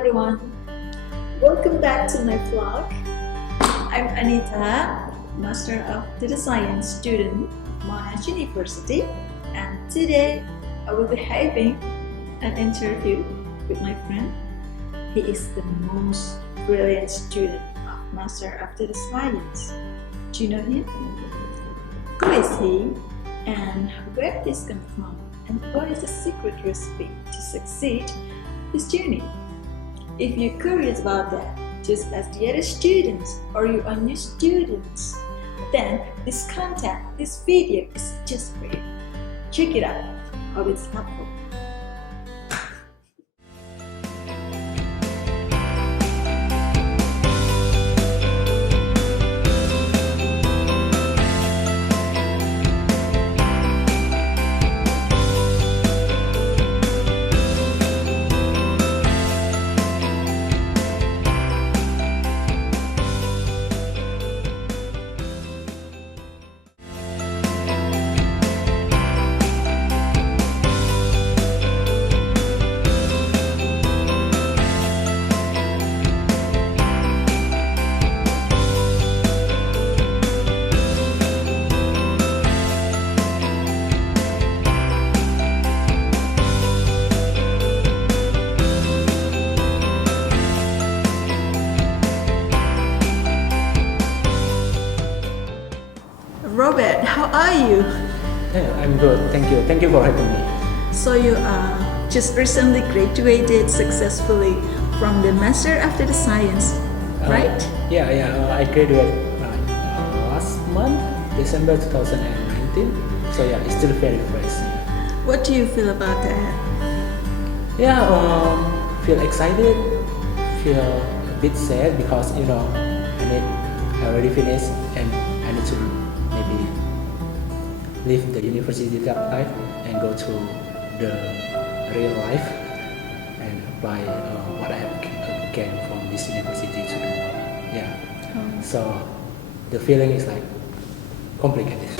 everyone, welcome back to my vlog. I'm Anita, Master of Data Science student at Monash University, and today I will be having an interview with my friend. He is the most brilliant student of Master of Data Science. Do you know him? Who is he? And where did this come from? And what is the secret recipe to succeed his journey? If you're curious about that, just as the other students or you are new students, then this content, this video is just for you. Check it out, hope it's helpful. Robert, how are you? Yeah, I'm good. Thank you. Thank you for having me. So you just recently graduated successfully from the Master of Data Science, right? I graduated last month, December 2019. So yeah, it's still very fresh. What do you feel about that? Yeah, feel excited, feel a bit sad because I already finished and I need to maybe leave the university life and go to the real life and apply what I have gained from this university to do. Yeah. So the feeling is like complicated.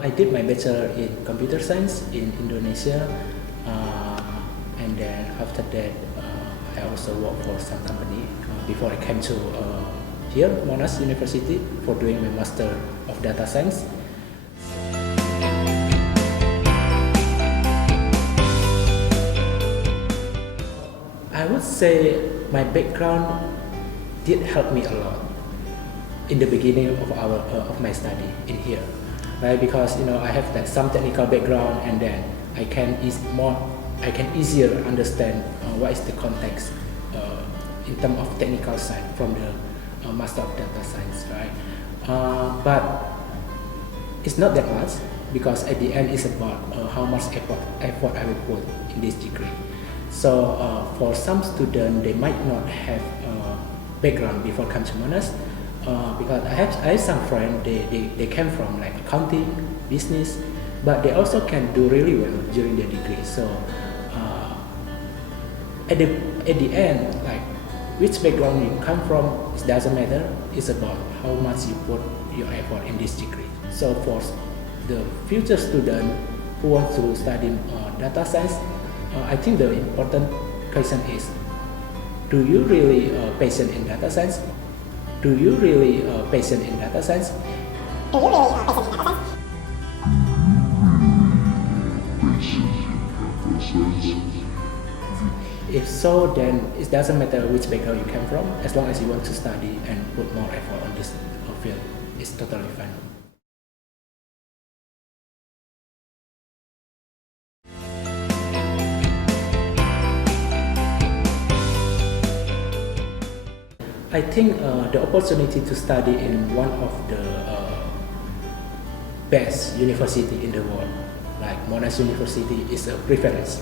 I did my bachelor in computer science in Indonesia, and then after that I also worked for some company before I came to here, Monash University, for doing my master of data science. I would say my background did help me a lot in the beginning of my study in here. Right, because I have some technical background, and then I can easier understand what is the context in terms of technical side from the Master of Data Science, right? But it's not that much, because at the end it's about how much effort I will put in this degree. So for some students, they might not have background before come to Monash. Because I have some friends, they came from like accounting, business, but they also can do really well during their degree. So at the end, like which background you come from, it doesn't matter. It's about how much you put your effort in this degree. So for the future student who wants to study data science, I think the important question is: do you really passionate in data science? Do you really passionate in data science? Do you really passionate in data science? If so, then it doesn't matter which background you came from, as long as you want to study and put more effort on this field, it's totally fine. I think the opportunity to study in one of the best university in the world, like Monash University, is a privilege.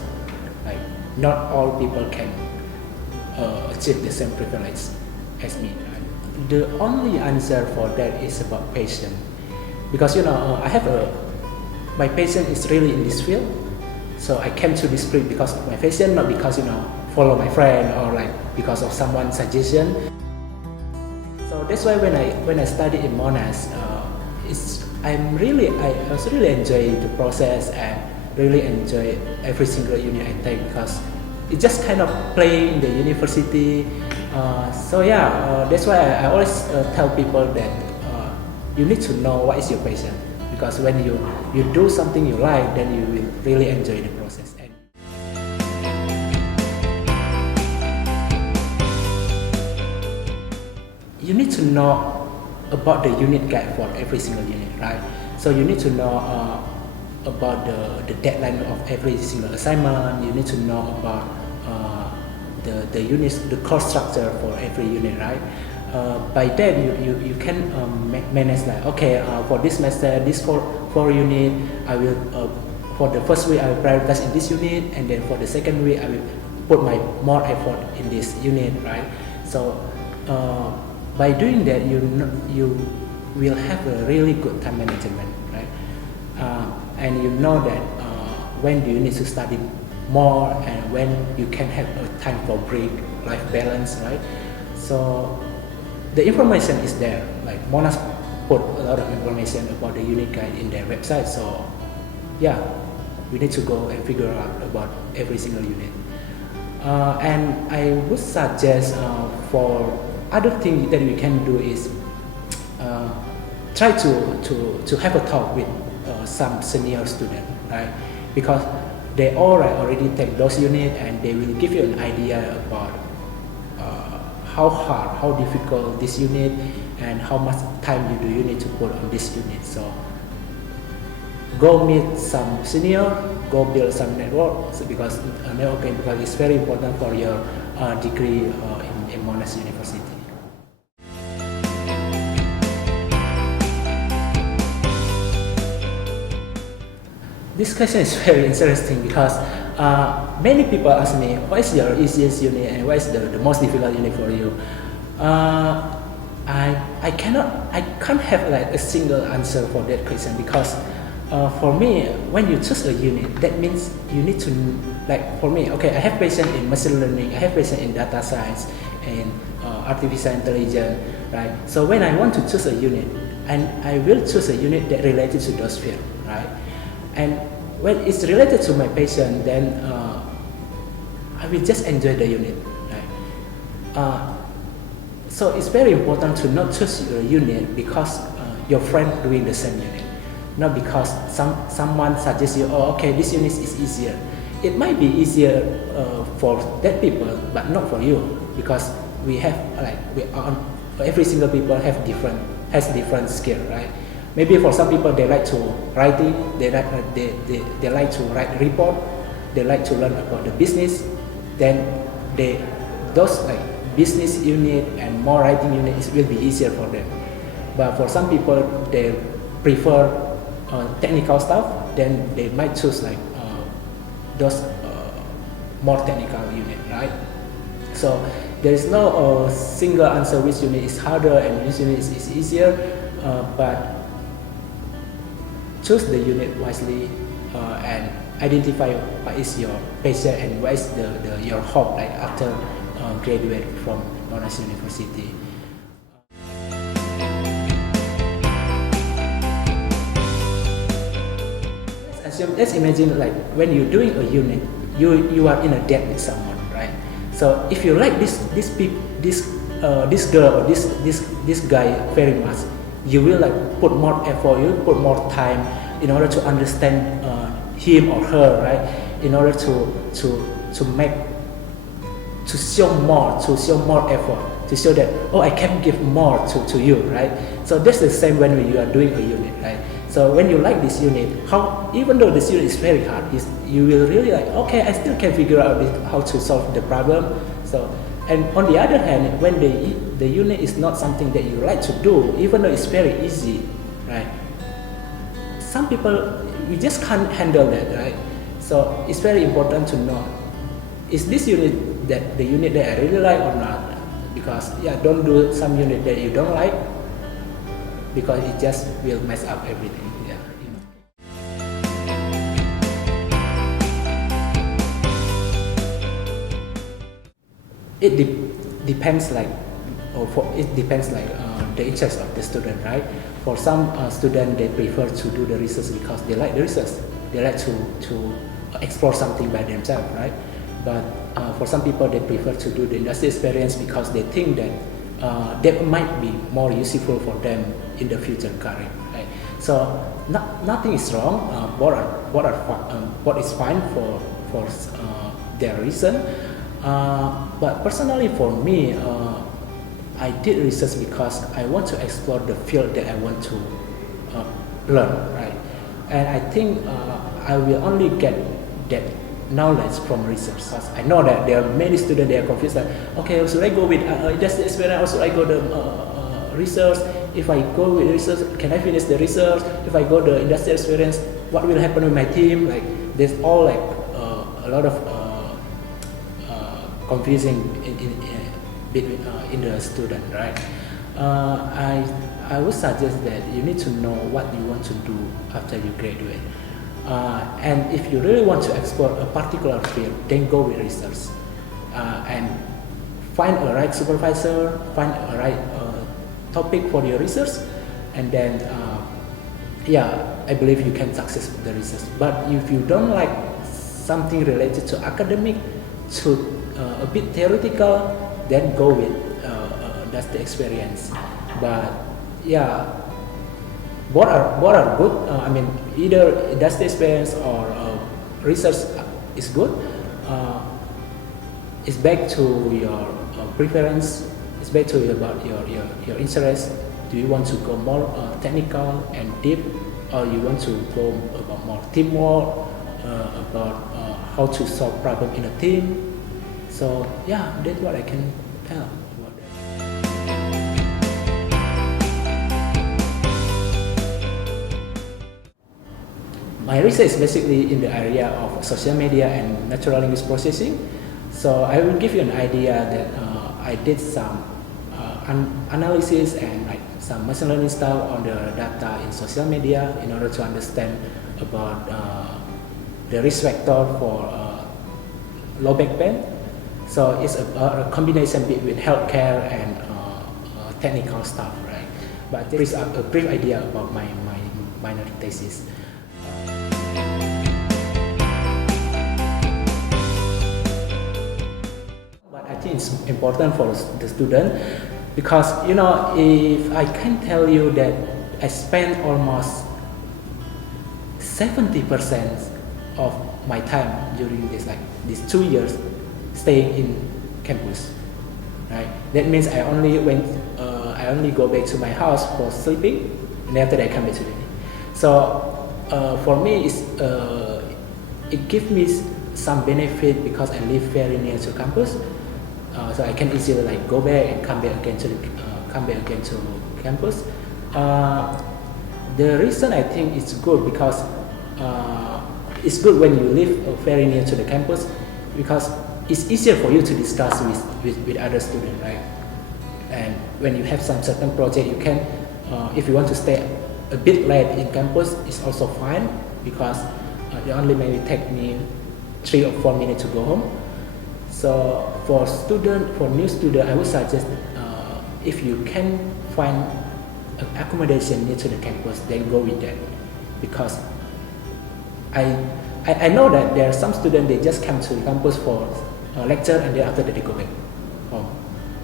Like not all people can achieve the same privilege as me. Right? The only answer for that is about passion, because I have my passion is really in this field. So I came to this field because of my passion, not because follow my friend or like because of someone's suggestion. So that's why when I studied in Monash, I also really enjoy the process and really enjoy every single unit I take because it just kind of play in the university. That's why I always tell people that you need to know what is your passion, because when you do something you like, then you will really enjoy the process. And you need to know about the unit guide for every single unit, right? So you need to know about the deadline of every single assignment. You need to know about the units, the course structure for every unit, right? By then you can manage like, okay, for this semester, this four unit, I will for the first week I will prioritize in this unit, and then for the second week I will put my more effort in this unit, right? So by doing that, you will have a really good time management, right? And you know that when do you need to study more and when you can have a time for break, life balance, right? So the information is there. Like Monash put a lot of information about the unit guide in their website. So yeah, we need to go and figure out about every single unit. And I would suggest for other thing that we can do is try to have a talk with some senior student, right? Because they all already take those units and they will give you an idea about how hard, how difficult this unit and how much time you need to put on this unit. So go meet some senior, go build some network, because networking, because it's very important for your degree in Monash University. This question is very interesting because many people ask me, what is your easiest unit and what is the most difficult unit for you? I can't have like a single answer for that question, because for me, when you choose a unit, that means you need to, like for me, okay, I have passion in machine learning, I have passion in data science and artificial intelligence, right? So when I want to choose a unit, and I will choose a unit that related to those fields, right? And when it's related to my passion, then I will just enjoy the unit, right? So it's very important to not choose your unit because your friend doing the same unit, not because someone suggests you, oh, okay, this unit is easier. It might be easier for that people, but not for you, because we have every single people has different skill, right? Maybe for some people they like to writing, they like to write report, they like to learn about the business. Then those like business unit and more writing unit will be easier for them. But for some people they prefer technical stuff, then they might choose like those more technical unit, right? So there is no single answer which unit is harder and which unit is easier, but choose the unit wisely and identify what is your passion and what is your hope, like after graduate from Monash University. Let's imagine like when you're doing a unit, you are in a date with someone, right? So if you like this girl or this guy very much, you will like put more effort, you will put more time in order to understand him or her, right? In order to show more effort, to show that, oh, I can give more to you, right? So that's the same when you are doing a unit, right? So when you like this unit, even though this unit is very hard, you will really like, okay, I still can figure out how to solve the problem. So, and on the other hand, when the unit is not something that you like to do, even though it's very easy, right? Some people, we just can't handle that, right? So it's very important to know, is this unit the unit that I really like or not? Because don't do some unit that you don't like, because it just will mess up everything. It depends like the interest of the student, right? For some students, they prefer to do the research because they like the research. They like to explore something by themselves, right? But for some people, they prefer to do the industry experience because they think that that might be more useful for them in the future career, right? So nothing is wrong. What is fine for their reason. But personally, for me, I did research because I want to explore the field that I want to learn, right? And I think I will only get that knowledge from research. Because I know that there are many students that are confused, like, okay, should I go with industry experience or should I go the research? If I go with research, can I finish the research? If I go the industry experience, what will happen with my team? Like, there's all like a lot of confusing in the student, right? I would suggest that you need to know what you want to do after you graduate. And if you really want to explore a particular field, then go with research. And find a right supervisor, find a right topic for your research, and then I believe you can success with the research. But if you don't like something related to academic, to a bit theoretical, then go with that's the experience. But yeah, both are good. I mean, either industry experience or research is good. It's back to your preference. It's back to about your interest. Do you want to go more technical and deep, or you want to go about more teamwork, about how to solve problem in a team? So yeah, that's what I can tell about that. My research is basically in the area of social media and natural language processing. So I will give you an idea that I did some analysis and like some machine learning stuff on the data in social media in order to understand about the risk factor for low back pain. So it's a combination between healthcare and technical stuff, right? But there is a brief idea about my minor thesis. But I think it's important for the student because, you know, if I can tell you that I spent almost 70% of my time during these 2 years staying in campus, right? That means I only go back to my house for sleeping, and after that I come back to the day. So for me, it gives me some benefit because I live very near to campus, so I can easily like go back and come back again to campus. The reason I think it's good because it's good when you live very near to the campus because it's easier for you to discuss with other students, right? And when you have some certain project, you can, if you want to stay a bit late in campus, it's also fine because it only maybe take me 3 or 4 minutes to go home. So for new student, I would suggest if you can find an accommodation near to the campus, then go with that because I know that there are some students they just come to the campus for lecture and then after that they go back home,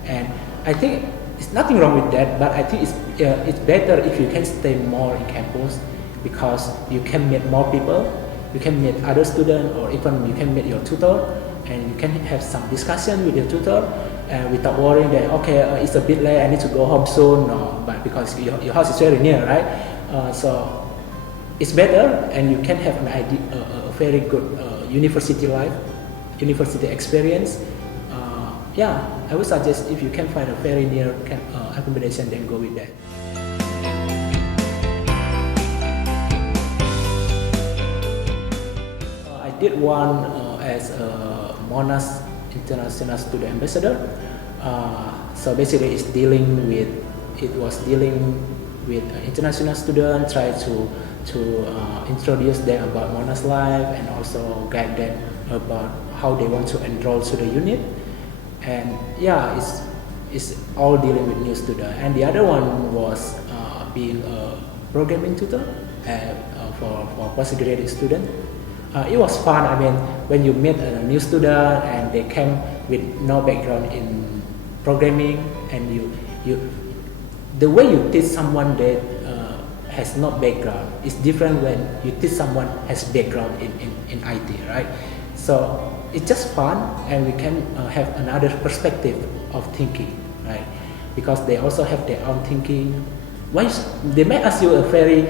and I think it's nothing wrong with that, but I think it's better if you can stay more in campus because you can meet more people, you can meet other students, or even you can meet your tutor, and you can have some discussion with your tutor and without worrying that okay it's a bit late, I need to go home soon. No, but because your house is very near, right? So it's better, and you can have a very good university life, university experience. I would suggest if you can find a very near accommodation, then go with that. I did one as a Monash International Student Ambassador. So basically, it was dealing with international students, try to introduce them about Monash life and also guide them about how they want to enroll to the unit. And yeah, is all dealing with new student, and the other one was being a programming tutor for postgraduate student. It was fun. I mean, when you meet a new student and they came with no background in programming, and the way you teach someone that has no background is different when you teach someone has background in IT, right? So it's just fun, and we can have another perspective of thinking, right? Because they also have their own thinking. They may ask you a very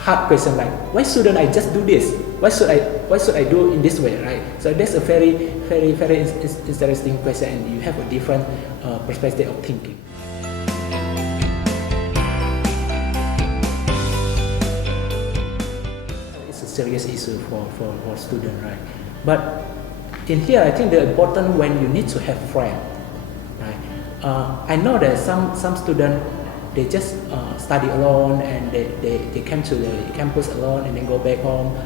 hard question like, why shouldn't I just do this? Why should I do in this way, right? So that's a very interesting question, and you have a different perspective of thinking. It's a serious issue for students, right? But in here, I think the important when you need to have friends, right? I know that some students, they just study alone, and they come to the campus alone and then go back home.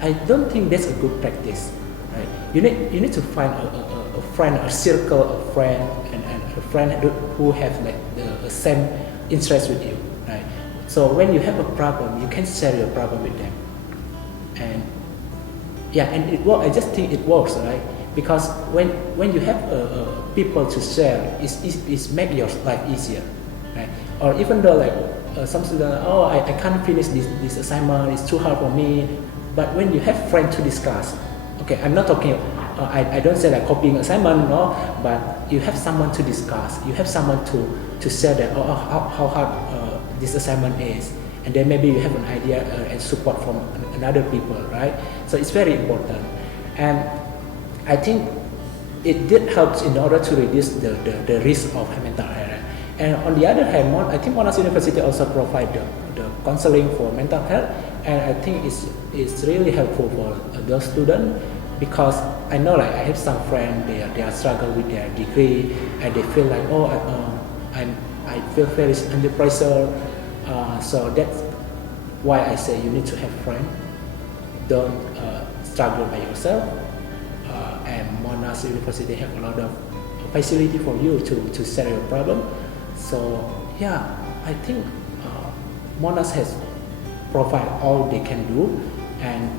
I don't think that's a good practice, right? You need to find a friend, a circle of friends, and a friend who have like the same interest with you, right? So when you have a problem, you can share your problem with them, and yeah, and it works. I just think it works, right? Because when you have people to share, it's make your life easier, right? Or even though like some students, I can't finish this assignment, it's too hard for me. But when you have friends to discuss, okay, I'm not talking, I don't say like copying assignment, no, but you have someone to discuss, you have someone to share that, how hard this assignment is, and then maybe you have an idea and support from another people, right? So it's very important, and I think it did help in order to reduce the risk of mental health. And on the other hand, I think Monash University also provide the counseling for mental health, and I think it's really helpful for those students, because I know like I have some friends, they are struggling with their degree, and they feel like I feel very under pressure, so that's why I say you need to have friends. Don't struggle by yourself, and Monash University have a lot of facility for you to share your problem. So yeah, I think Monash has provided all they can do, and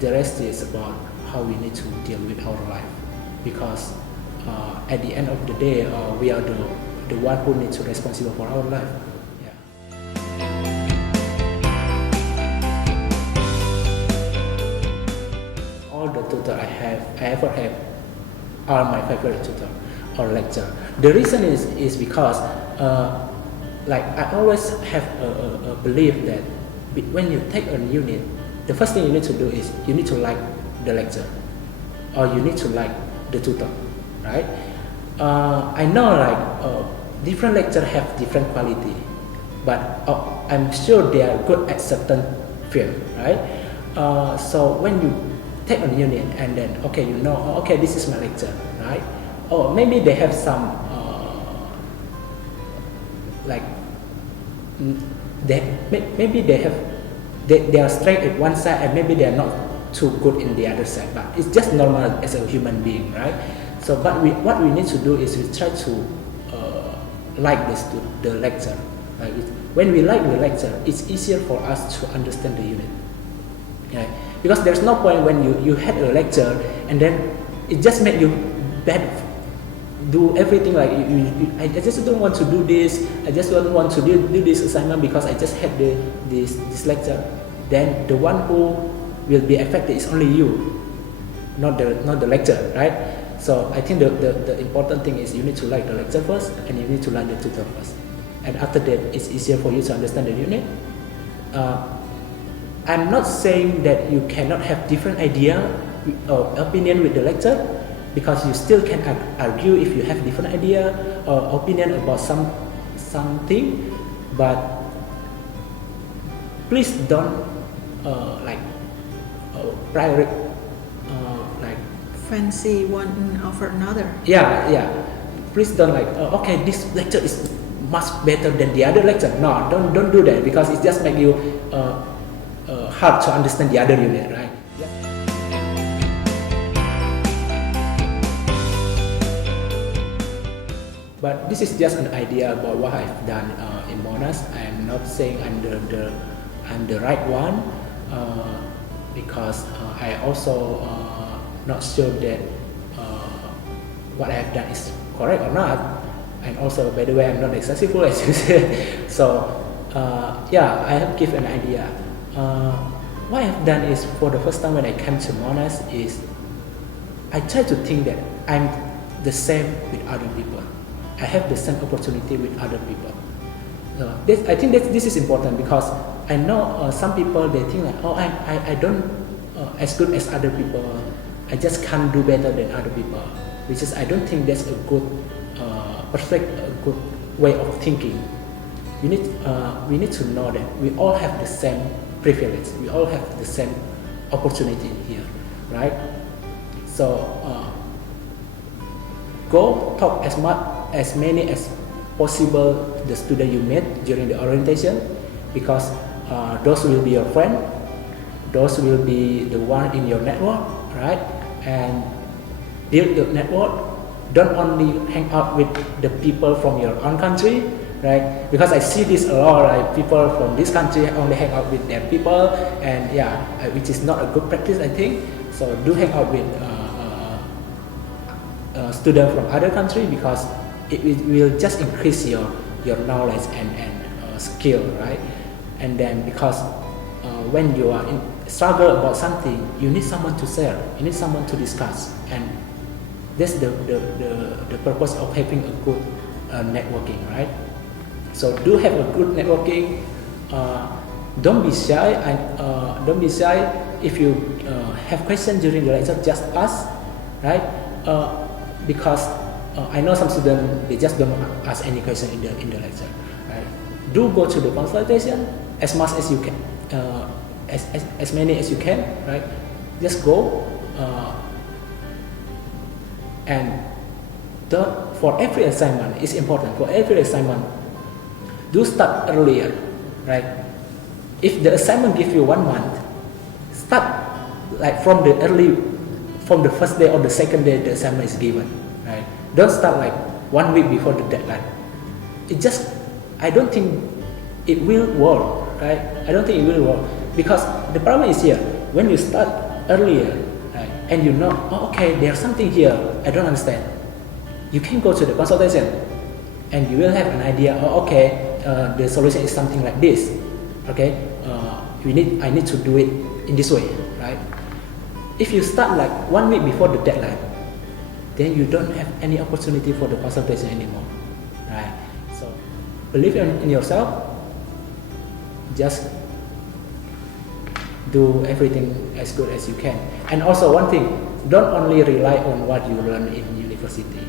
the rest is about how we need to deal with our life, because at the end of the day, we are the one who needs to be responsible for our life. Yeah. All the tutor I ever have are my favorite tutor or lecturer. The reason is because like I always have a belief that when you take a unit, the first thing you need to do is you need to like the lecturer, or you need to like the tutor, right? I know like different lecturers have different quality, but I'm sure they are good at certain field, right? So when you take a unit and then okay, this is my lecturer, right? Or maybe they have some maybe they are strength at one side, and maybe they are not too good in the other side, but it's just normal as a human being, right? So but what we need to do is we try to like the lecturer. Like when we like the lecturer, it's easier for us to understand the unit, right? Because there's no point when you had a lecture and then it just made you bad, do everything like I just don't want to do this, I just don't want to do this assignment because I just had this lecture. Then the one who will be affected is only you, not the lecturer, right? So I think the important thing is you need to like the lecture first, and you need to like the tutor first, and after that it's easier for you to understand the unit. I'm not saying that you cannot have different idea or opinion with the lecturer, because you still can argue if you have different idea or opinion about something, but please don't fancy one over another. Yeah. Please don't okay, this lecture is much better than the other lecture. No, don't do that, because it just make you hard to understand the other unit, right? Yeah. But this is just an idea about what I've done in Monash. I am not saying I'm the right one because I also not sure that what I have done is correct or not. And also, by the way, I'm not successful as you said. So yeah, I have give an idea. What I have done is, for the first time when I came to Monash, is I try to think that I'm the same with other people. I have the same opportunity with other people. I think that this is important because I know some people, they think like, oh, I don't as good as other people. I just can't do better than other people. Which is, I don't think that's a good a good way of thinking. We need to know that we all have the same privilege. We all have the same opportunity here, right? So go talk as many as possible the student you met during the orientation, because those will be your friend, those will be the one in your network, right? And build your network. Don't only hang out with the people from your own country, right? Because I see this a lot, like people from this country only hang out with their people, and yeah, which is not a good practice, I think. So do hang out with students from other country, because it will just increase your knowledge and skill, right? And then because when you are in struggle about something, you need someone to share, you need someone to discuss, and that's the purpose of having a good networking, right? So do have a good networking. Don't be shy. Don't be shy. If you have questions during the lecture, just ask, right? Because I know some students, they just don't ask any question in the lecture, right? Do go to the consultation as much as you can, as many as you can, right? Just go. And for every assignment, it's important. For every assignment, do start earlier, right? If the assignment gives you 1 month, start like from the first day or the second day the assignment is given, right? Don't start like 1 week before the deadline. I don't think it will work, right? I don't think it will work, because the problem is here, when you start earlier, right, and you know, oh, okay, there's something here I don't understand, you can go to the consultation and you will have an idea, oh, okay, the solution is something like this, okay, I need to do it in this way, right? If you start like 1 week before the deadline, then you don't have any opportunity for the consultation anymore, right? So believe in yourself, just do everything as good as you can. And also one thing, don't only rely on what you learn in university.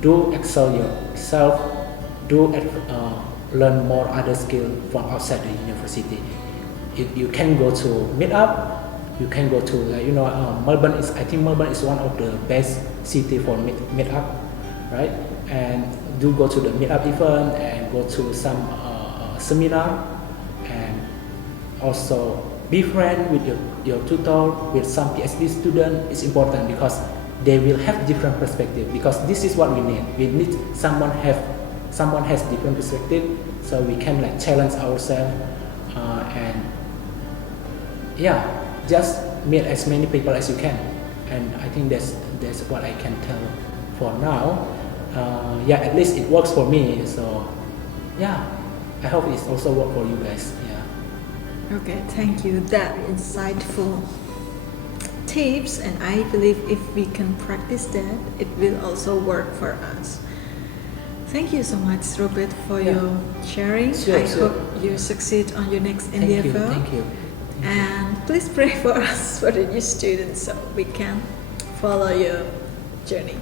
Do excel yourself, learn more other skills from outside the university. You can go to meetup, you can go to Melbourne I think Melbourne is one of the best city for meetup, right? And do go to the meetup event and go to some seminar, and also be friend with your tutor, with some PhD student. It's important because they will have different perspective, because this is what we need. We need someone has different perspective, so we can like challenge ourselves, and yeah, just meet as many people as you can. And I think that's what I can tell for now. Yeah, at least it works for me. So yeah, I hope it also works for you guys. Yeah. Okay, thank you. That insightful tips, and I believe if we can practice that, it will also work for us. Thank you so much, Robert, for your sharing. I hope you succeed on your next endeavor. Thank you. And please pray for us, for the new students, so we can follow your journey.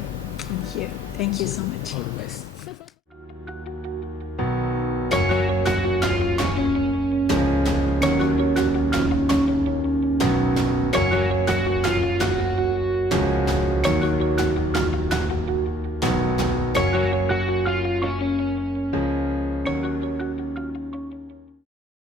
Thank you so much. All the best.